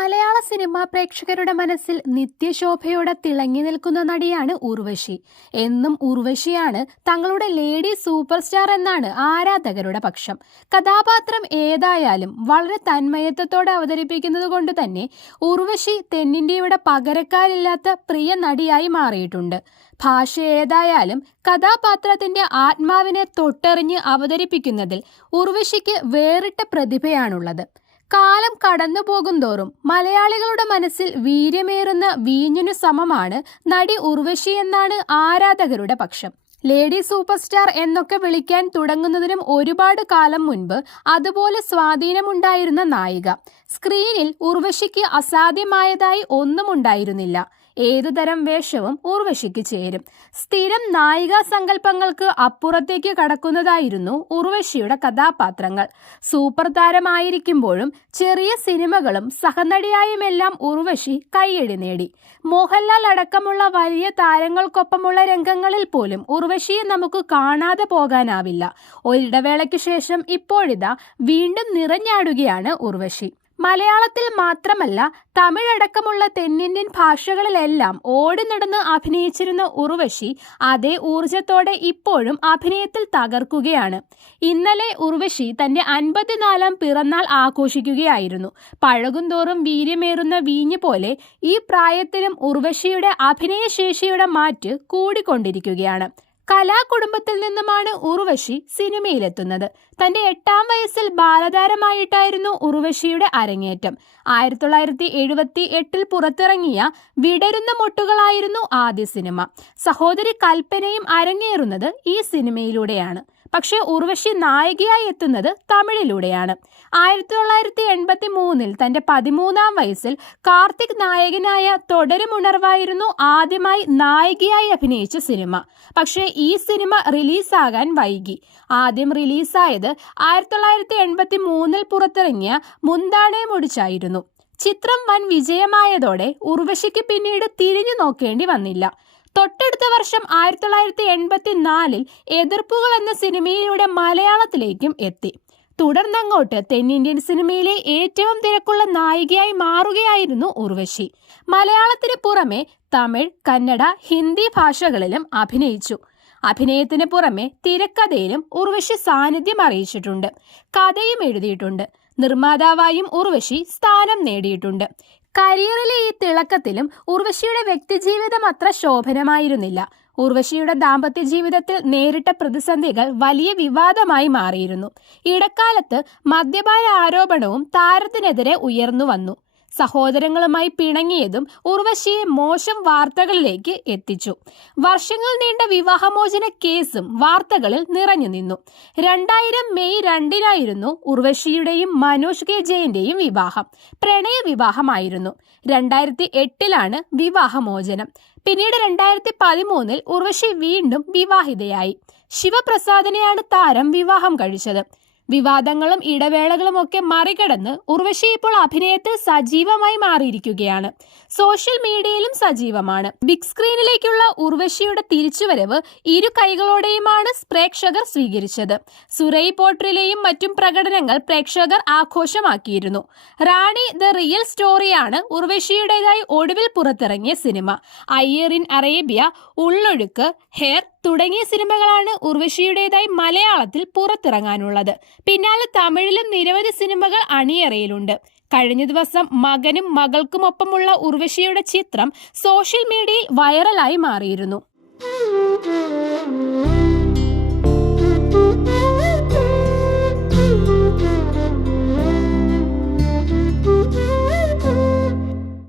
മലയാള cinema പ്രേക്ഷകരുടെ മനസ്സിൽ നിത്യശോഭയോടെ തിളങ്ങി നിൽക്കുന്ന നടിയാണ് ഉർവശി. എന്നും ഉർവശിയാണ് തങ്ങളുടെ ലേഡി സൂപ്പർ സ്റ്റാർ എന്നാണ് ആരാധകരുടെ പക്ഷം. കഥാപാത്രം ഏതായാലും വളരെ തന്മയത്വത്തോടെ അവതരിപ്പിക്കുന്നത് കൊണ്ട് തന്നെ ഉർവശി തെന്നിന്ത്യയുടെ പകരക്കാരില്ലാത്ത പ്രിയ നടിയായി മാറിയിട്ടുണ്ട്. ഭാഷ ഏതായാലും കഥാപാത്രത്തിന്റെ ആത്മാവിനെ തൊട്ടെറിഞ്ഞ് അവതരിപ്പിക്കുന്നതിൽ ഉർവശിക്ക് വേറിട്ട പ്രതിഭയാണുള്ളത്. കാലം കടന്നു പോകുന്തോറും മലയാളികളുടെ മനസ്സിൽ വീര്യമേറുന്ന വീഞ്ഞിനു സമമാണ് നടി ഉർവശി എന്നാണ് ആരാധകരുടെ പക്ഷം. ലേഡി സൂപ്പർ സ്റ്റാർ എന്നൊക്കെ വിളിക്കാൻ തുടങ്ങുന്നതിനും ഒരുപാട് കാലം മുൻപ് അതുപോലെ സ്വാധീനമുണ്ടായിരുന്ന നായിക. സ്ക്രീനിൽ ഉർവശിക്ക് അസാധ്യമായതായി ഒന്നും ഉണ്ടായിരുന്നില്ല. ഏതുതരം വേഷവും ഉർവശിക്ക് ചേരും. സ്ഥിരം നായികാ സങ്കല്പങ്ങൾക്ക് അപ്പുറത്തേക്ക് കടക്കുന്നതായിരുന്നു ഉർവശിയുടെ കഥാപാത്രങ്ങൾ. സൂപ്പർ താരമായിരിക്കുമ്പോഴും ചെറിയ സിനിമകളും സഹനടിയായുമെല്ലാം ഉർവശി കൈയടി നേടി. മോഹൻലാൽ അടക്കമുള്ള വലിയ താരങ്ങൾക്കൊപ്പമുള്ള രംഗങ്ങളിൽ പോലും ഉർവശിയെ നമുക്ക് കാണാതെ പോകാനാവില്ല. ഒരിടവേളയ്ക്ക് ശേഷം ഇപ്പോഴിതാ വീണ്ടും നിറഞ്ഞാടുകയാണ് ഉർവശി. മലയാളത്തിൽ മാത്രമല്ല തമിഴടക്കമുള്ള തെന്നിന്ത്യൻ ഭാഷകളിലെല്ലാം ഓടി നടന്ന് അഭിനയിച്ചിരുന്ന ഉർവശി അതേ ഊർജത്തോടെ ഇപ്പോഴും അഭിനയത്തിൽ തകർക്കുകയാണ്. ഇന്നലെ ഉർവശി തന്റെ അൻപത്തിനാലാം പിറന്നാൾ ആഘോഷിക്കുകയായിരുന്നു. പഴകുന്തോറും വീര്യമേറുന്ന വീഞ്ഞ് പോലെ ഈ പ്രായത്തിലും ഉർവശിയുടെ അഭിനയശേഷിയുടെ മാറ്റ് കൂടിക്കൊണ്ടിരിക്കുകയാണ്. കലാകുടുംബത്തിൽ നിന്നുമാണ് ഉർവശി സിനിമയിലെത്തുന്നത്. തന്റെ എട്ടാം വയസ്സിൽ ബാലതാരമായിട്ടായിരുന്നു ഉർവശിയുടെ അരങ്ങേറ്റം. ആയിരത്തി തൊള്ളായിരത്തി എഴുപത്തി എട്ടിൽ പുറത്തിറങ്ങിയ വിടരുന്ന മുട്ടുകളായിരുന്നു ആദ്യ സിനിമ. സഹോദരി കൽപ്പനയും അരങ്ങേറുന്നത് ഈ സിനിമയിലൂടെയാണ്. പക്ഷേ ഉർവശി നായികയായി എത്തുന്നത് തമിഴിലൂടെയാണ്. ആയിരത്തി തൊള്ളായിരത്തി എൺപത്തി മൂന്നിൽ തന്റെ പതിമൂന്നാം വയസ്സിൽ കാർത്തിക് നായകനായ തുടരുമുണർവായിരുന്നു ആദ്യമായി നായികയായി അഭിനയിച്ച സിനിമ. പക്ഷേ ഈ സിനിമ റിലീസാകാൻ വൈകി. ആദ്യം റിലീസായത് ആയിരത്തി തൊള്ളായിരത്തി എൺപത്തി മൂന്നിൽ പുറത്തിറങ്ങിയ മുന്താണേ മുടിച്ചായിരുന്നു. ചിത്രം വൻ വിജയമായതോടെ ഉർവശിക്ക് പിന്നീട് തിരിഞ്ഞു നോക്കേണ്ടി വന്നില്ല. തൊട്ടടുത്ത വർഷം ആയിരത്തി തൊള്ളായിരത്തി എൺപത്തി നാലിൽ എതിർപ്പുകൾ എന്ന സിനിമയിലൂടെ മലയാളത്തിലേക്കും എത്തി. തുടർന്നങ്ങോട്ട് തെന്നിന്ത്യൻ സിനിമയിലെ ഏറ്റവും തിരക്കുള്ള നായികയായി മാറുകയായിരുന്നു ഉർവശി. മലയാളത്തിന് പുറമെ തമിഴ് കന്നഡ ഹിന്ദി ഭാഷകളിലും അഭിനയിച്ചു. അഭിനയത്തിന് പുറമെ തിരക്കഥയിലും ഉർവശി സാന്നിധ്യം അറിയിച്ചിട്ടുണ്ട്. കഥയും എഴുതിയിട്ടുണ്ട്. നിർമ്മാതാവായും ഉർവശി സ്ഥാനം നേടിയിട്ടുണ്ട്. കരിയറിലെ ഈ തിളക്കത്തിലും ഉർവശിയുടെ വ്യക്തിജീവിതം അത്ര ശോഭനമായിരുന്നില്ല. ഉർവശിയുടെ ദാമ്പത്യ ജീവിതത്തിൽ നേരിട്ട പ്രതിസന്ധികൾ വലിയ വിവാദമായി മാറിയിരുന്നു. ഇടക്കാലത്ത് മദ്യപാന ആരോപണവും താരത്തിനെതിരെ ഉയർന്നു വന്നു. സഹോദരങ്ങളുമായി പിണങ്ങിയതും ഉർവശിയെ മോശം വാർത്തകളിലേക്ക് എത്തിച്ചു. വർഷങ്ങൾ നീണ്ട വിവാഹമോചന കേസും വാർത്തകളിൽ നിറഞ്ഞു നിന്നു. രണ്ടായിരം മെയ് രണ്ടിനായിരുന്നു ഉർവശിയുടെയും മനോജ് കെ ജയന്റെയും വിവാഹം. പ്രണയ വിവാഹമായിരുന്നു. രണ്ടായിരത്തി എട്ടിലാണ് വിവാഹമോചനം. പിന്നീട് രണ്ടായിരത്തി പതിമൂന്നിൽ ഉർവശി വീണ്ടും വിവാഹിതയായി. ശിവപ്രസാദിനെയാണ് താരം വിവാഹം കഴിച്ചത്. വിവാദങ്ങളും ഇടവേളകളും ഒക്കെ മറികടന്ന് ഉർവശി ഇപ്പോൾ അഭിനയത്തിൽ സജീവമായി മാറിയിരിക്കുകയാണ്. സോഷ്യൽ മീഡിയയിലും സജീവമാണ്. ബിഗ് സ്ക്രീനിലേക്കുള്ള ഉർവശിയുടെ തിരിച്ചുവരവ് ഇരു കൈകളോടെയുമാണ് പ്രേക്ഷകർ സ്വീകരിച്ചത്. സുരൈ പോട്ടറിലെയും മറ്റും പ്രകടനങ്ങൾ പ്രേക്ഷകർ ആഘോഷമാക്കിയിരുന്നു. റാണി ദ റിയൽ സ്റ്റോറിയാണ് ഉർവശിയുടേതായി ഒടുവിൽ പുറത്തിറങ്ങിയ cinema. Iyer in Arabia Ullozhukku her തുടങ്ങിയ സിനിമകളാണ് ഉർവശിയുടേതായി മലയാളത്തിൽ പുറത്തിറങ്ങാനുള്ളത്. പിന്നാലെ തമിഴിലും നിരവധി സിനിമകൾ അണിയറയിലുണ്ട്. കഴിഞ്ഞ ദിവസം മകനും മകൾക്കുമൊപ്പമുള്ള ഉർവശിയുടെ ചിത്രം സോഷ്യൽ മീഡിയയിൽ വൈറലായി മാറിയിരുന്നു.